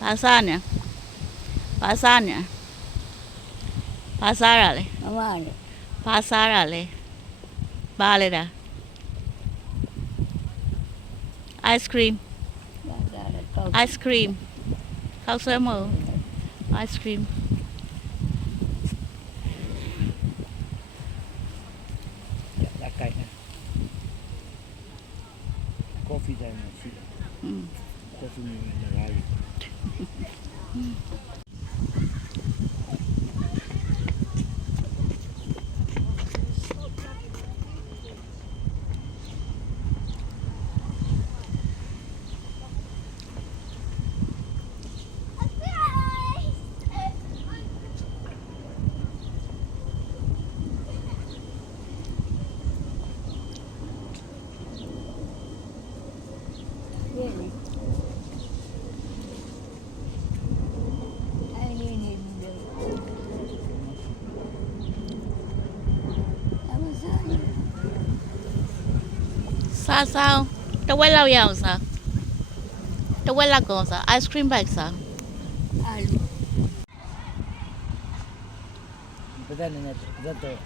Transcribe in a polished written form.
ဘာစားနေဘာစားနေဘာစားရလဲ မမနဲ့ ဘာစားရလဲဘာလဲတာ ice cream လာတာတော့ ice cream ခောက်ဆွဲမဟုတ် ice cream ရကိုင်ကော်ဖီတိုင်းရှိတယ် อืม ကော်ဖီနဲ့လာရီ ရေလေအဲ့ဒီနေတယ်အမစားနေ စားစားတဝက်လောက်ရအောင်စားတဝက်လောက်ကောစား ice cream bag စား အာလူ ဘယ်နဲ့ဘယ်တော့